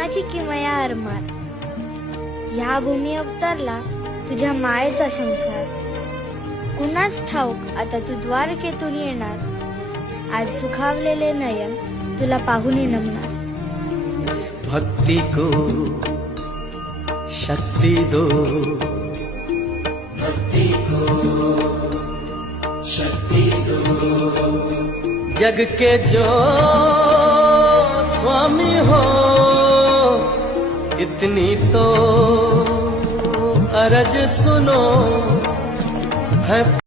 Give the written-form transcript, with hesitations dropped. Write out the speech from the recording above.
प्रेमाची किमया अरमार. ह्या भूमी अवतरला तुझ्या मायेचा संसार. कुणाच ठाऊक आता तू द्वारकेतून येणार. आज सुखावलेले नयन तुला पाहुणे नमणार. भक्ति को शक्ति दो, भक्ति को शक्ति दो. जग के जो स्वामी हो इतनी तो अरज सुनो है.